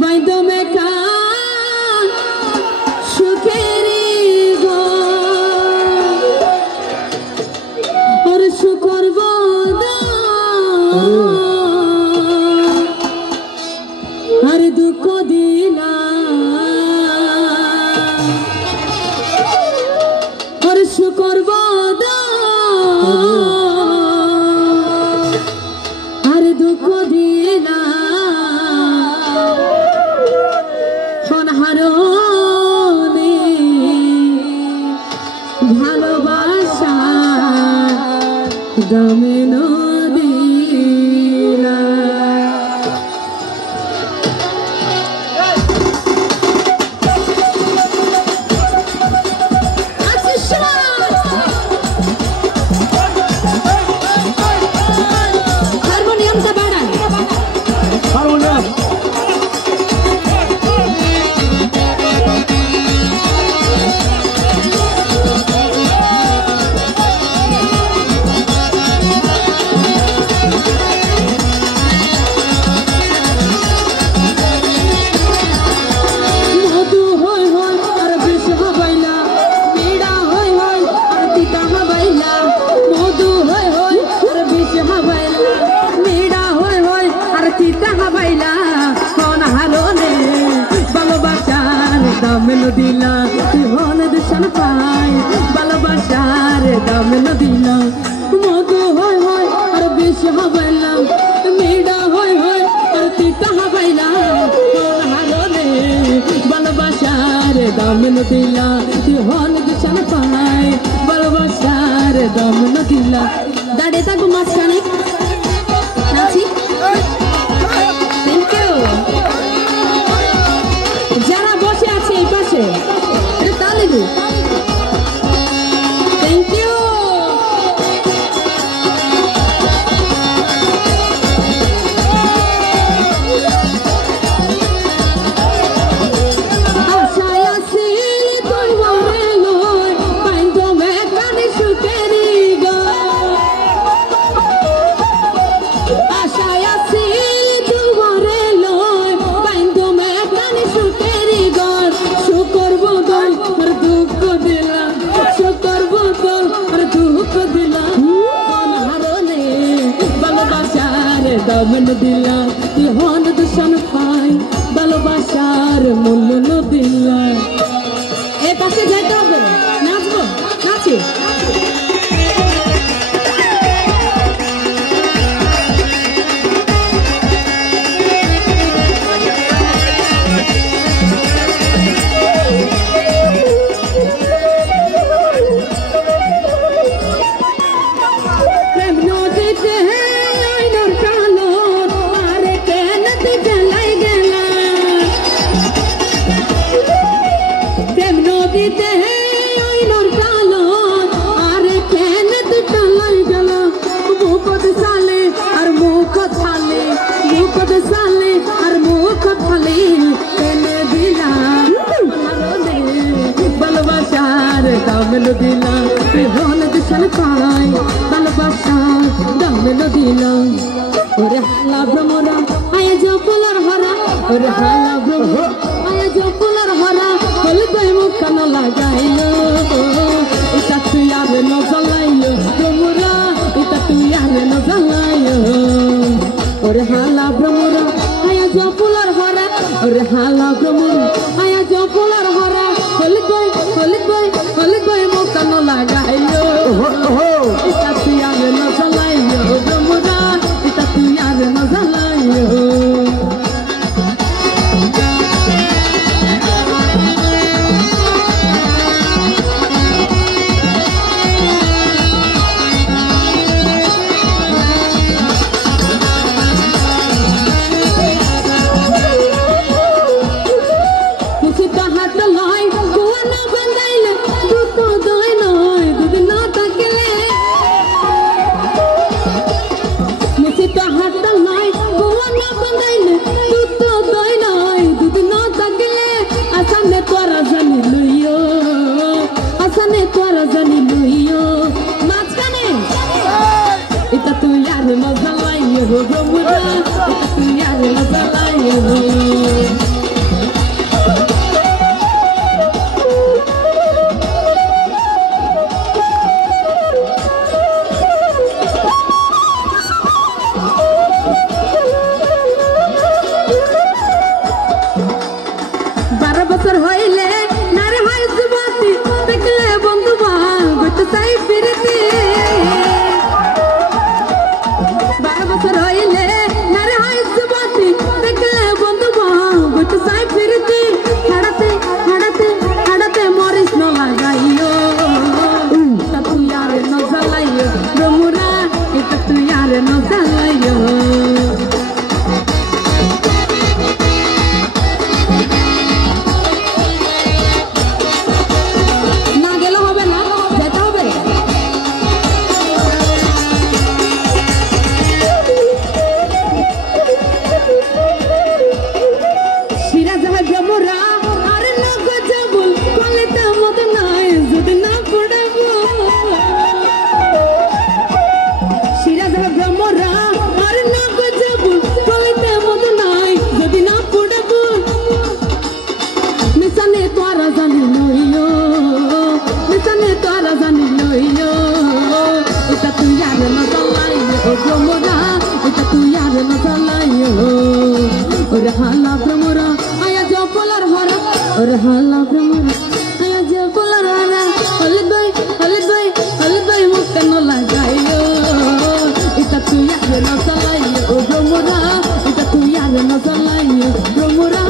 BeiDou মেকা সুখেরি গো ওর শুকর বদা আর দুঃখ দিলা আর শুকর বদা আর দুঃখ দিলা হারনে ভালোবাসা দামে নদীলা হারমোনিয়ামটা বাড়ান হারমোনিয়াম দামে দিলা হন দর্শন পাই ভালোবাসার দামে দিলা মধু হয় হয় আর বেশ হবাইলাম মেডা হয় হয় আর তিতা হবাইলা কোন হারনে ভালোবাসার দামে দিলা হন দর্শন পাই ভালোবাসার দামে দিলা দাঁড়িয়ে থাকবো মাঝখানে নাচি থ্যাংক ইউ যারা বসে আছে এই পাশে তালে দি থ্যাংক ইউ আশায় আছি তুই মরে লই পাইন্দ মেকানি সুখেরি গো আশায় আছি তুই মরে লই পাইন্দ মেকানি সুখেরি গো শুকর বদল আর দুঃখ দিলা শুকর বদল আর দুঃখ দিলা কোন হারনে ভালোবাসার দামন দিলা হন দর্শন পাই ভালোবাসার মূল্য দিলা এ পাশে যাইতে হবে নাচবো নাচি দামে দিলা হন দর্শন পাই ভালোবাসা দামে দিলা ওরে হালা ভ্রমরা আয়া জপুলার হরা ওরে হালা ভ্রমরা আয়া জপুলার হরা হল কই মুখ কান লাগাইলো এটা তুই আর ন জ্বালাইলো ভ্রমরা এটা তুই আর ন জ্বালাইলো ওরে হালা ভ্রমরা আয়া জপুলার হরা ওরে হালা ভ্রমরা আয়া জপুলার হরা হল কই মুখ কান লাগাইলো এটা তুই আর ন জ্বালাইলো ভ্রমরা এটা তুই আর ন জ্বালাইলো Mozalai, নসালাইও ওরে হালা ভ্রমরা আয়া জপলার হরা ওরে হালা ভ্রমরা আয়া জপলার হরা হলদই মুখে ন লাগাইও এটা তুই আর নসালাইও ভ্রমরা এটা তুই আর নসালাইও ভ্রমরা